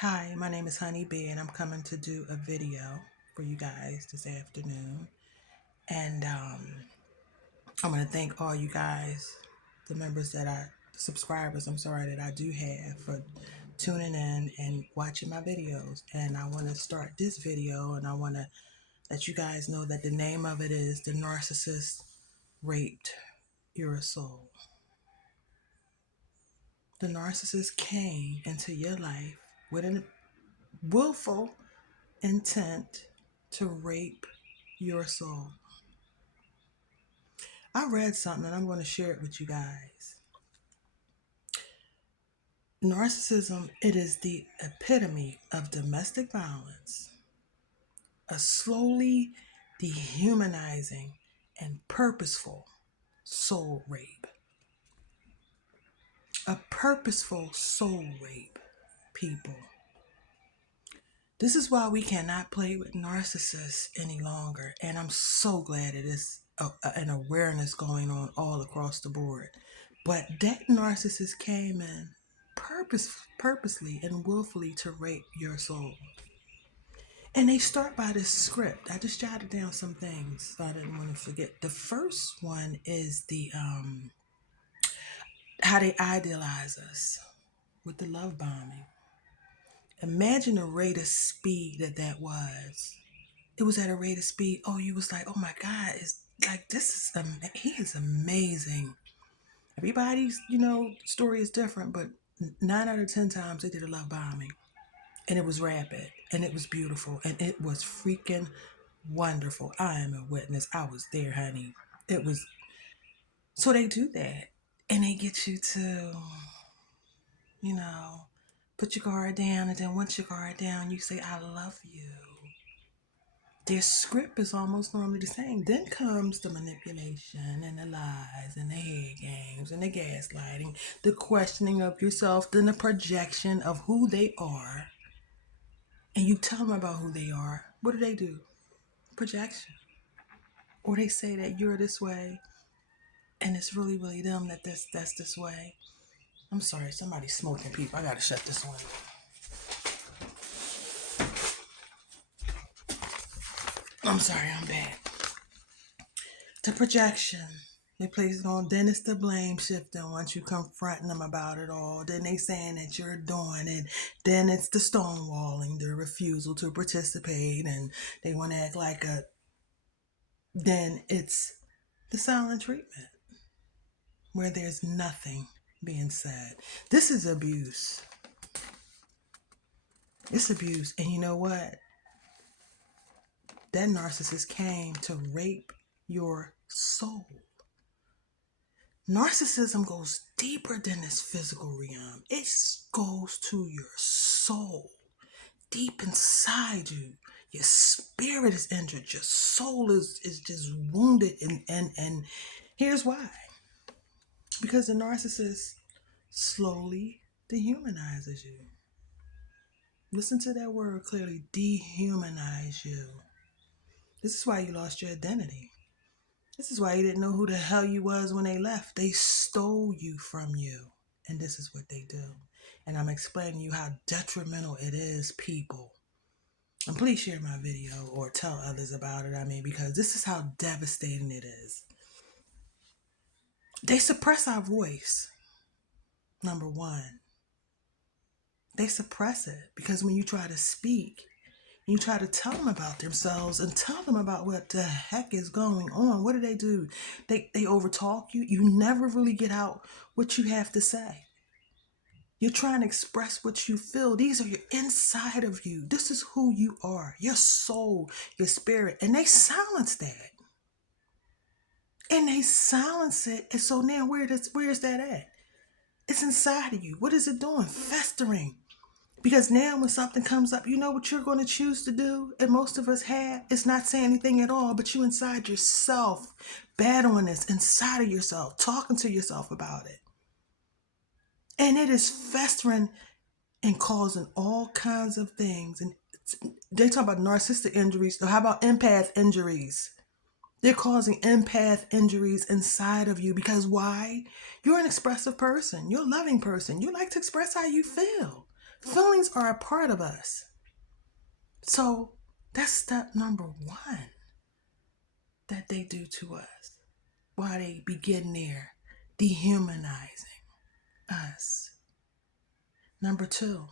Hi, my name is Honey Bee, and I'm coming to do a video for you guys this afternoon. And I'm going to thank all you guys, the members the subscribers, that I do have for tuning in and watching my videos. And I want to start this video, and I want to let you guys know that the name of it is The Narcissist Raped Your Soul. The narcissist came into your life with a willful intent to rape your soul. I read something and I'm going to share it with you guys. Narcissism, it is the epitome of domestic violence, a slowly dehumanizing and purposeful soul rape. A purposeful soul rape, people. This is why we cannot play with narcissists any longer. And I'm so glad it is an awareness going on all across the board. But that narcissist came in purposely and willfully to rape your soul. And they start by this script. I just jotted down some things so I didn't want to forget. The first one is the how they idealize us with the love bombing. Imagine the rate of speed that was. It was at a rate of speed. Oh, you was like, oh my God, it's like he is amazing. Everybody's, story is different, but 9 out of 10 times they did a love bombing. And it was rapid and it was beautiful and it was freaking wonderful. I am a witness. I was there, honey. It was so they do that. And they get you to, you know, put your guard down, and then once your guard down, you say, I love you. Their script is almost normally the same. Then comes the manipulation and the lies and the head games and the gaslighting, the questioning of yourself, then the projection of who they are. And you tell them about who they are. What do? Projection. Or they say that you're this way and it's really, really them that's this way. I'm sorry, somebody's smoking, people. I gotta shut this one. I'm sorry, I'm bad. The projection. They place it on, then it's the blame shifting once you confronting them about it all. Then they saying that you're doing it. Then it's the stonewalling, the refusal to participate, and they want to act like a. Then it's the silent treatment, where there's nothing being said. This is abuse. It's abuse. And you know what? That narcissist came to rape your soul. Narcissism goes deeper than this physical realm. It goes to your soul, deep inside you. Your spirit is injured. Your soul is just wounded. And here's why. Because the narcissist slowly dehumanizes you. Listen to that word clearly. Dehumanize you. This is why you lost your identity. This is why you didn't know who the hell you was when they left. They stole you from you. And this is what they do. And I'm explaining to you how detrimental it is, people. And please share my video or tell others about it. Because this is how devastating it is. They suppress our voice. Number one. They suppress it because when you try to speak, you try to tell them about themselves and tell them about what the heck is going on. What do? They overtalk you. You never really get out what you have to say. You're trying to express what you feel. These are your inside of you. This is who you are, your soul, your spirit. And they silence that. And they silence it. And so now where is that at? It's inside of you. What is it doing? Festering. Because now when something comes up, you know what you're going to choose to do? And most of us have. It's not saying anything at all, but you inside yourself, battling this inside of yourself, talking to yourself about it. And it is festering and causing all kinds of things. And they talk about narcissistic injuries. So how about empath injuries? They're causing empath injuries inside of you. Because why? You're an expressive person. You're a loving person. You like to express how you feel. Feelings are a part of us. So that's step number one that they do to us while they begin there dehumanizing us. Number two,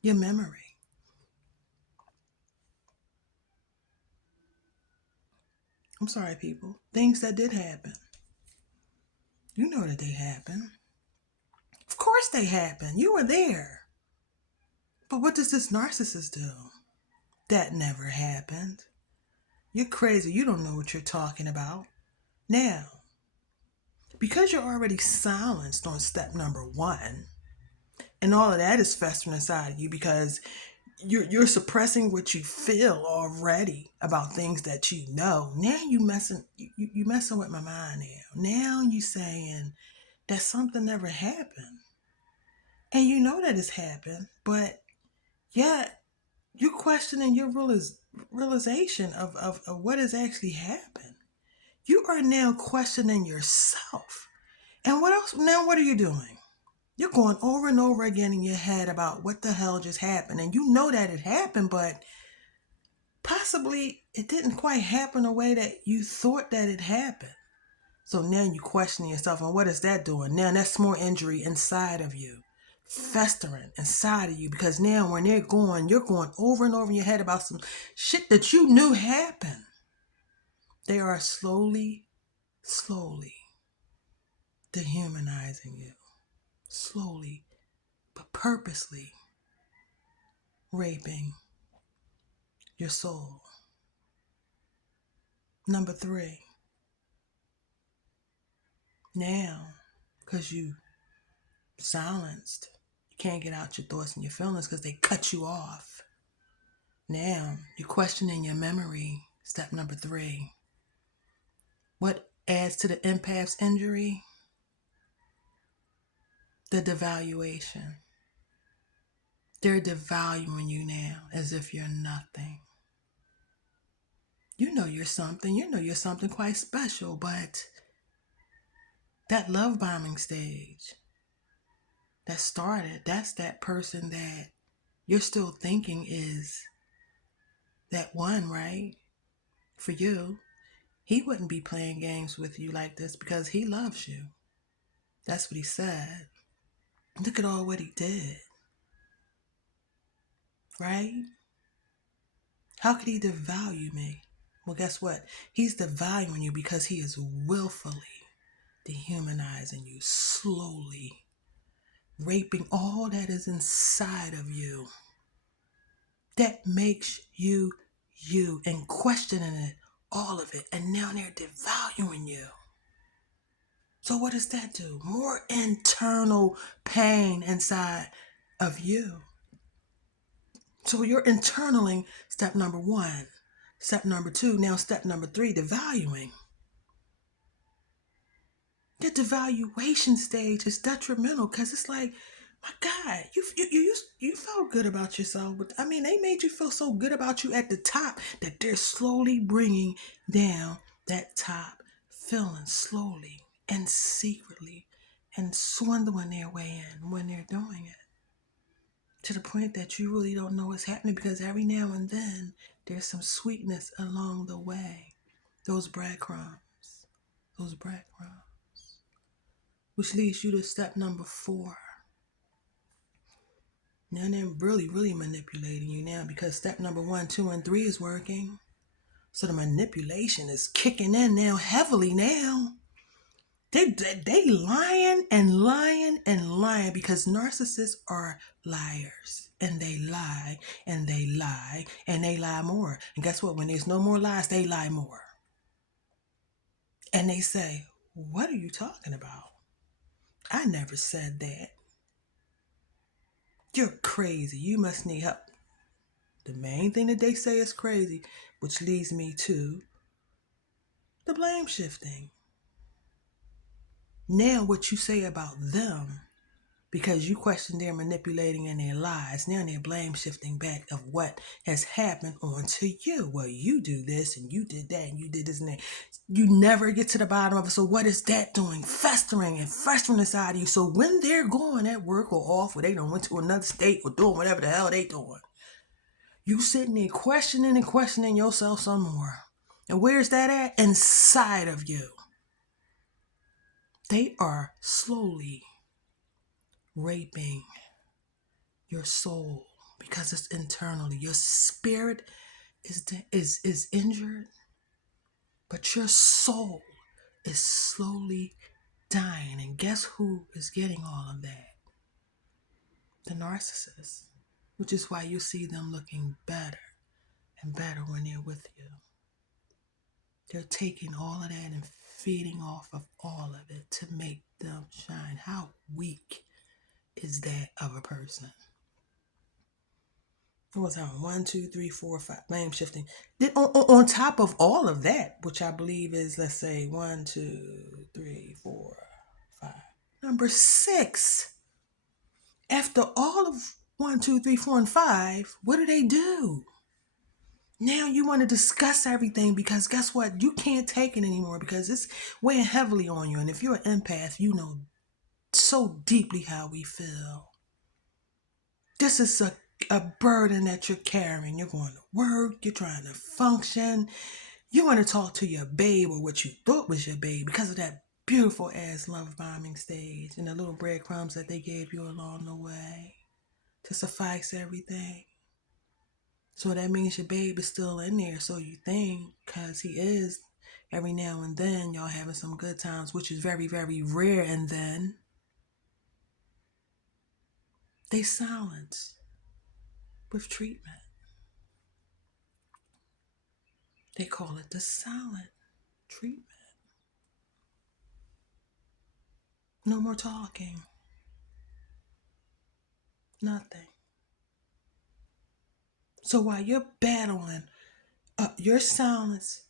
your memory. I'm sorry, people. Things that did happen. You know that they happened. Of course they happened. You were there. But what does this narcissist do? That never happened. You're crazy. You don't know what you're talking about. Now, because you're already silenced on step number one, and all of that is festering inside of you because you're suppressing what you feel already about things that you know. Now you messing with my mind now. Now you saying that something never happened. And you know that it's happened, but yet you're questioning your realization of what has actually happened. You are now questioning yourself. And what else? Now what are you doing? You're going over and over again in your head about what the hell just happened. And you know that it happened, but possibly it didn't quite happen the way that you thought that it happened. So now you question yourself, and what is that doing? Now that's more injury inside of you, festering inside of you, because now when you're going over and over in your head about some shit that you knew happened. They are slowly dehumanizing you. Slowly, but purposely raping your soul. Number three, now, because you silenced, you can't get out your thoughts and your feelings because they cut you off. Now, you're questioning your memory. Step number three. What adds to the empath's injury? The devaluation. They're devaluing you now as if you're nothing. You know you're something. You know you're something quite special, but that love bombing stage that started, that's that person that you're still thinking is that one, right? For you. He wouldn't be playing games with you like this because he loves you. That's what he said. Look at all what he did. Right? How could he devalue me? Well, guess what? He's devaluing you because he is willfully dehumanizing you, slowly raping all that is inside of you that makes you you and questioning it, all of it. And now they're devaluing you. So what does that do? More internal pain inside of you. So you're internaling step number one. Step number two, now step number three, devaluing. The devaluation stage is detrimental because it's like, my God, you felt good about yourself. But I mean, they made you feel so good about you at the top that they're slowly bringing down that top feeling slowly and secretly and swindling their way in when they're doing it. To the point that you really don't know what's happening because every now and then there's some sweetness along the way. Those breadcrumbs. Which leads you to step number four. Now they're really manipulating you now because step number 1, 2, and 3 is working. So the manipulation is kicking in now heavily now. They lying because narcissists are liars. And they lie and they lie and they lie more. And guess what? When there's no more lies, they lie more. And they say, what are you talking about? I never said that. You're crazy. You must need help. The main thing that they say is crazy, which leads me to the blame shifting. Now what you say about them because you question their manipulating and their lies. Now they're blame shifting back of what has happened onto you. Well, you do this and you did that and you did this and that. You never get to the bottom of it. So what is that doing? Festering and festering inside of you. So when they're going at work or off, or they done went to another state or doing whatever the hell they doing, you sitting there questioning and questioning yourself some more. And where's that at? Inside of you. They are slowly raping your soul because it's internally. Your spirit is injured, but your soul is slowly dying. And guess who is getting all of that? The narcissist, which is why you see them looking better and better when they're with you. They're taking all of that and feeding off of all of it to make them shine. How weak is that of a person? What was that? 1, 2, 3, 4, 5. Blame shifting. Then on top of all of that, which I believe is, let's say, 1, 2, 3, 4, 5. Number 6. After all of 1, 2, 3, 4, and 5, what do? Now you want to discuss everything because guess what? You can't take it anymore because it's weighing heavily on you. And if you're an empath, you know so deeply how we feel. This is a burden that you're carrying. You're going to work. You're trying to function. You want to talk to your babe or what you thought was your babe because of that beautiful ass love bombing stage and the little breadcrumbs that they gave you along the way to suffice everything. So that means your babe is still in there, so you think, because he is. Every now and then y'all having some good times, which is very, very rare, and then they silence with treatment. They call it the silent treatment. No more talking. Nothing. So while you're battling your silence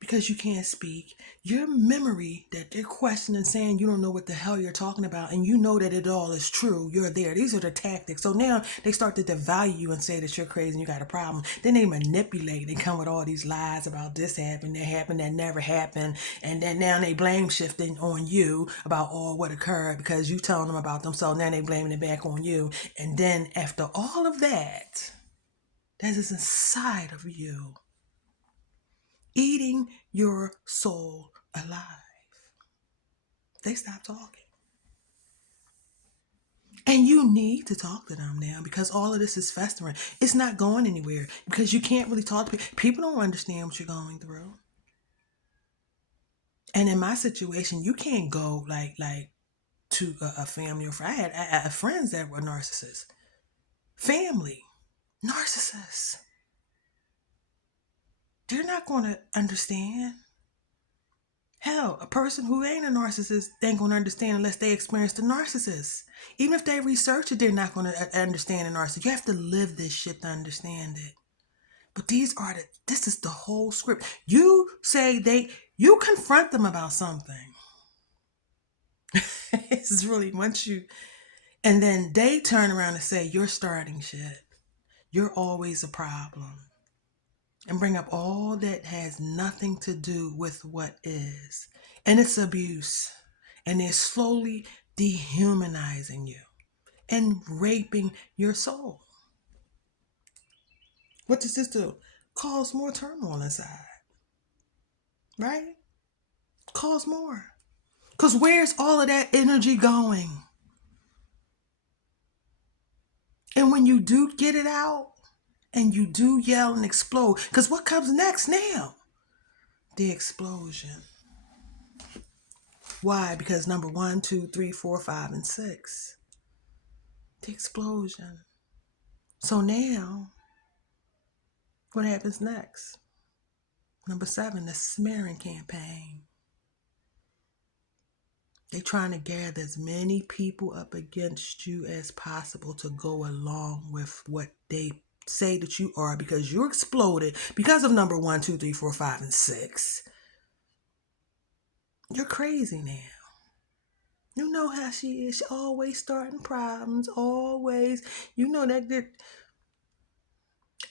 because you can't speak, your memory that they're questioning, saying you don't know what the hell you're talking about, and you know that it all is true, you're there. These are the tactics. So now they start to devalue you and say that you're crazy and you got a problem. Then they manipulate. They come with all these lies about this happened, that never happened. And then now they blame shifting on you about all what occurred because you telling them about them. So now they blaming it back on you. And then after all of that is inside of you, eating your soul alive, they stop talking. And you need to talk to them now because all of this is festering. It's not going anywhere because you can't really talk to people. People don't understand what you're going through. And in my situation, you can't go like to a family or friend. I had friends that were narcissists. Family, narcissists. They're not going to understand. Hell, a person who ain't a narcissist ain't going to understand unless they experience the narcissist. Even if they research it, they're not going to understand the narcissist. You have to live this shit to understand it. But this is the whole script. You you confront them about something. It's really and then they turn around and say, you're starting shit. You're always a problem. And bring up all that has nothing to do with what is. And it's abuse. And they're slowly dehumanizing you and raping your soul. What does this do? Cause more turmoil inside. Right? Cause more. Because where's all of that energy going? And when you do get it out, and you do yell and explode, because what comes next now? The explosion. Why? Because number 1, 2, 3, 4, 5, and 6. The explosion. So now, what happens next? Number 7, the smearing campaign. They're trying to gather as many people up against you as possible to go along with what they say that you are because you exploded because of number 1, 2, 3, 4, 5, and 6. You're crazy now. You know how she is. She always starting problems. Always. You know that.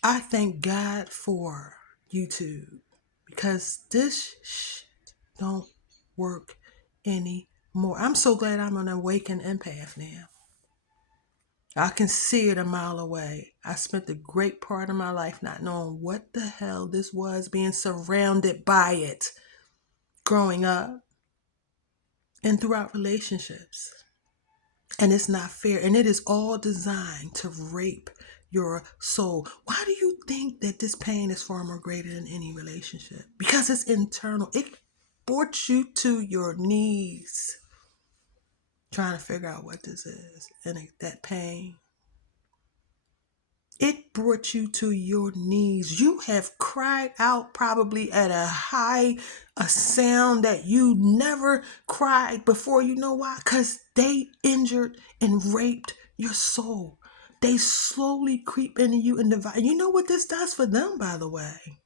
I thank God for YouTube because this don't work anymore. I'm so glad I'm an awakened empath now. I can see it a mile away. I spent a great part of my life not knowing what the hell this was, being surrounded by it growing up and throughout relationships. And it's not fair. And it is all designed to rape your soul. Why do you think that this pain is far more greater than any relationship? Because it's internal. It brought you to your knees trying to figure out what this is. And that pain. It brought you to your knees. You have cried out probably at a sound that you never cried before. You know why? Because they injured and raped your soul. They slowly creep into you and divide. You know what this does for them, by the way?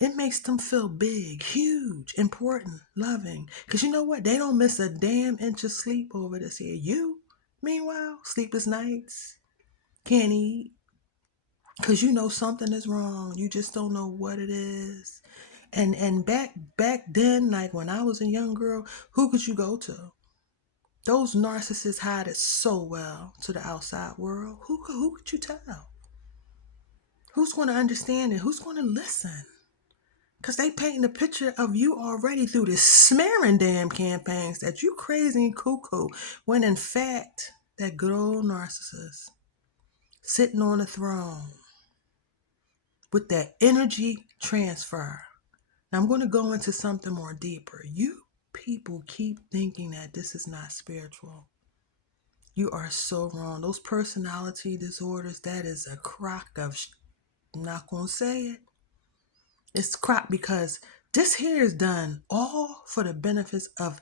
It makes them feel big, huge, important, loving. Because you know what? They don't miss a damn inch of sleep over this here. You, meanwhile, sleepless nights, can't eat, because you know something is wrong. You just don't know what it is. And back then, like when I was a young girl, who could you go to? Those narcissists hide it so well to the outside world. Who could you tell? Who's going to understand it? Who's going to listen? Because they painting a picture of you already through the smearing damn campaigns that you crazy and cuckoo, when in fact, that good old narcissist sitting on a throne with that energy transfer. Now I'm going to go into something more deeper. You people keep thinking that this is not spiritual. You are so wrong. Those personality disorders, that is a crock of I'm not going to say it. It's crock because this here is done all for the benefits of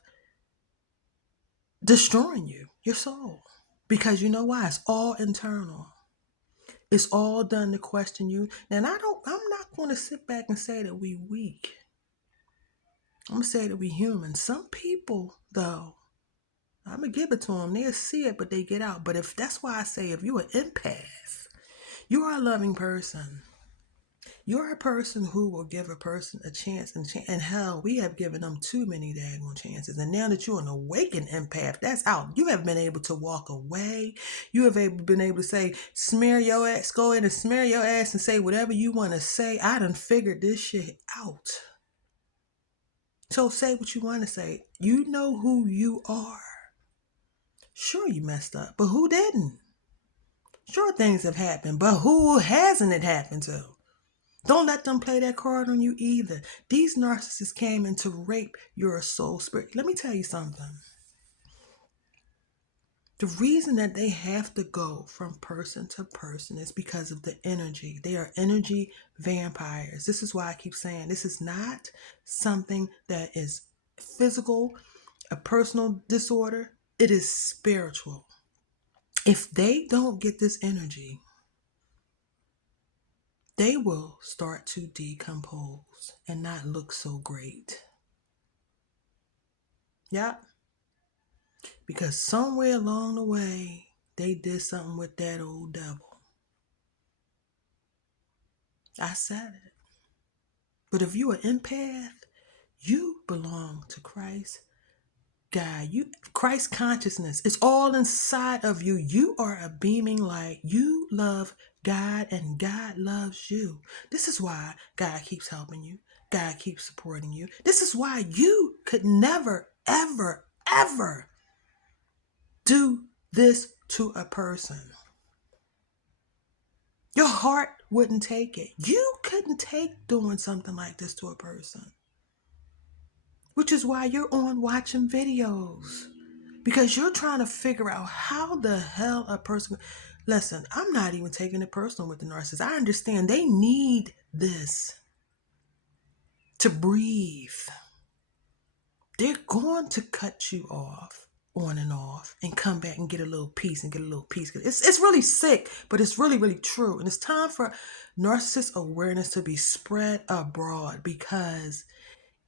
destroying you, your soul. Because you know why? It's all internal. It's all done to question you. And I'm not going to sit back and say that we weak. I'm going to say that we human. Some people, though, I'm going to give it to them. They'll see it, but they get out. But if that's why I say if you're an empath, you are a loving person. You're a person who will give a person a chance. And hell, we have given them too many daggone chances. And now that you're an awakened empath, that's out. You have been able to walk away. You have been able to say, smear your ass, go in and smear your ass and say whatever you want to say. I done figured this shit out. So say what you want to say. You know who you are. Sure, you messed up, but who didn't? Sure, things have happened, but who hasn't it happened to? Don't let them play that card on you either. These narcissists came in to rape your soul spirit. Let me tell you something. The reason that they have to go from person to person is because of the energy. They are energy vampires. This is why I keep saying this is not something that is physical, a personal disorder. It is spiritual. If they don't get this energy, they will start to decompose and not look so great. Yeah. Because somewhere along the way, they did something with that old devil. I said it. But if you're an empath, you belong to Christ. God, Christ consciousness. It's all inside of you. You are a beaming light. You love God and God loves you. This is why God keeps helping you. God keeps supporting you. This is why you could never, ever, ever do this to a person. Your heart wouldn't take it. You couldn't take doing something like this to a person. Which is why you're on watching videos. Because you're trying to figure out how the hell a person... Listen, I'm not even taking it personal with the narcissist. I understand they need this to breathe. They're going to cut you off, on and off, and come back and get a little piece and get a little piece. It's really sick, but it's really, really true. And it's time for narcissist awareness to be spread abroad because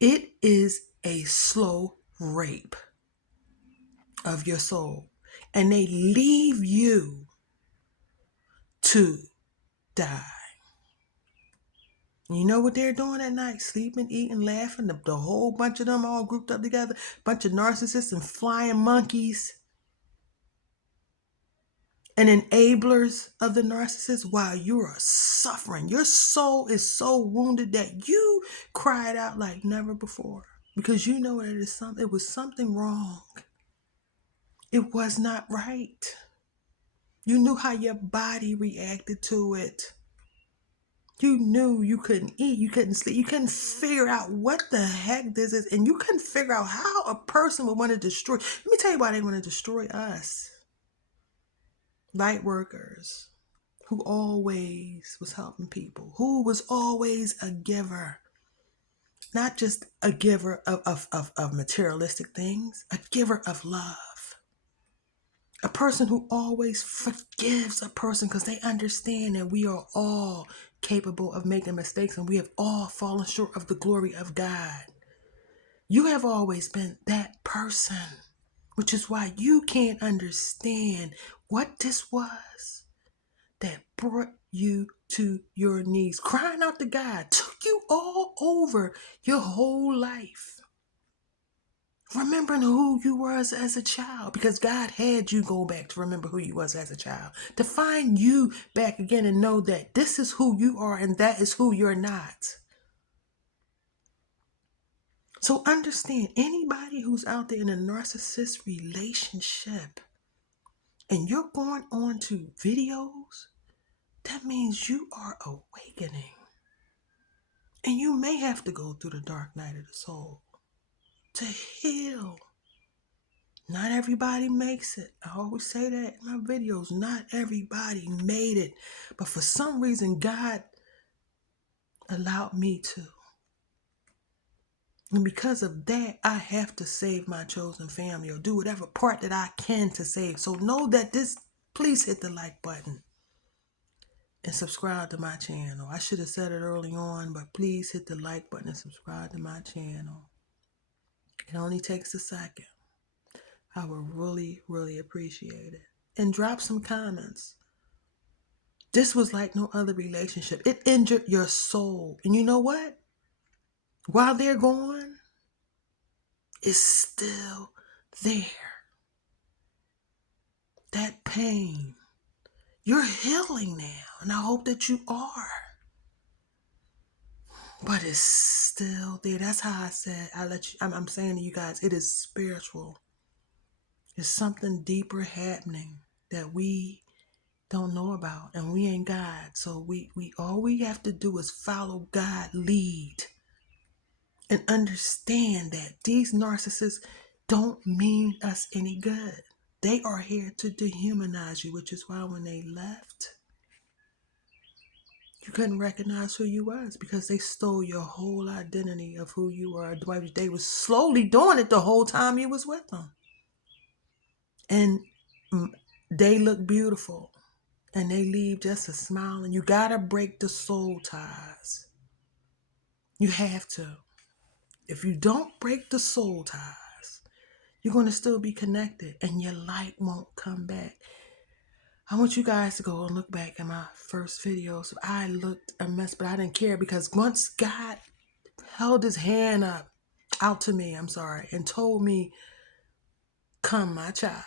it is a slow rape. of your soul, and they leave you to die. You know what they're doing at night? Sleeping, eating, laughing. The whole bunch of them all grouped up together. Bunch of narcissists and flying monkeys and enablers of the narcissist while you are suffering. Your soul is so wounded that you cried out like never before because you know it was something wrong. It was not right. You knew how your body reacted to it. You knew you couldn't eat, you couldn't sleep, you couldn't figure out what the heck this is, and you couldn't figure out how a person would want to destroy. Let me tell you why they want to destroy us. Light workers who always was helping people, who was always a giver. Not just a giver of materialistic things, a giver of love. A person who always forgives a person because they understand that we are all capable of making mistakes and we have all fallen short of the glory of God. You have always been that person, which is why you can't understand what this was that brought you to your knees, crying out to God, took you all over your whole life. Remembering who you was as a child, because God had you go back to remember who you was as a child, to find you back again and know that this is who you are and that is who you're not. So understand, anybody who's out there in a narcissist relationship and you're going on to videos, that means you are awakening. And you may have to go through the dark night of the soul to heal. Not everybody makes it. I always say that in my videos. Not everybody made it. But for some reason, God allowed me to. And because of that, I have to save my chosen family or do whatever part that I can to save. So know that please hit the like button and subscribe to my channel. I should have said it early on, but please hit the like button and subscribe to my channel. It only takes a second. I would really, really appreciate it. And drop some comments. This was like no other relationship. It injured your soul. And you know what? While they're gone, it's still there. That pain. You're healing now. And I hope that you are. But it's still there. That's how I said, I'm saying to you guys, it is spiritual. There's something deeper happening that we don't know about. And we ain't God. So we all we have to do is follow God lead. And understand that these narcissists don't mean us any good. They are here to dehumanize you, which is why when they left, you couldn't recognize who you was because they stole your whole identity of who you are. They was slowly doing it the whole time you was with them. And they look beautiful and they leave just a smile. And you got to break the soul ties. You have to. If you don't break the soul ties, you're going to still be connected and your light won't come back. I want you guys to go and look back at my first video. So I looked a mess, but I didn't care because once God held his hand out to me, and told me, come my child.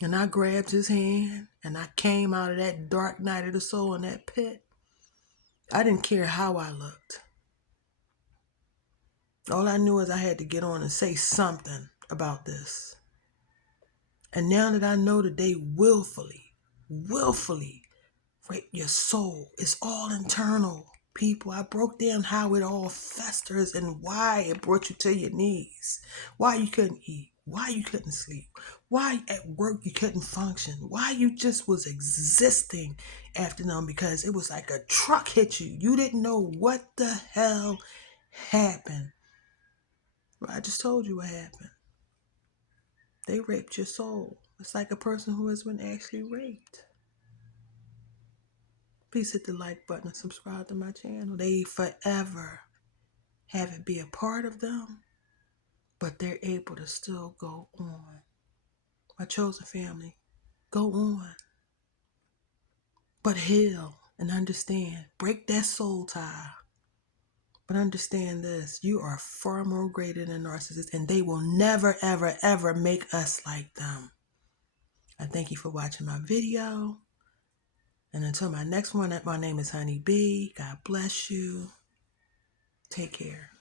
And I grabbed his hand and I came out of that dark night of the soul in that pit. I didn't care how I looked. All I knew is I had to get on and say something about this. And now that I know that they willfully rape your soul, it's all internal, people. I broke down how it all festers and why it brought you to your knees. Why you couldn't eat. Why you couldn't sleep. Why at work you couldn't function. Why you just was existing after them because it was like a truck hit you. You didn't know what the hell happened. Well, I just told you what happened. They raped your soul. It's like a person who has been actually raped. Please hit the like button and subscribe to my channel. They forever have it be a part of them, but they're able to still go on. my chosen family. Go on. But heal and understand. Break that soul tie. But understand this. You are far more greater than narcissists, and they will never, ever, ever make us like them. I thank you for watching my video. And until my next one, my name is Honey B. God bless you. Take care.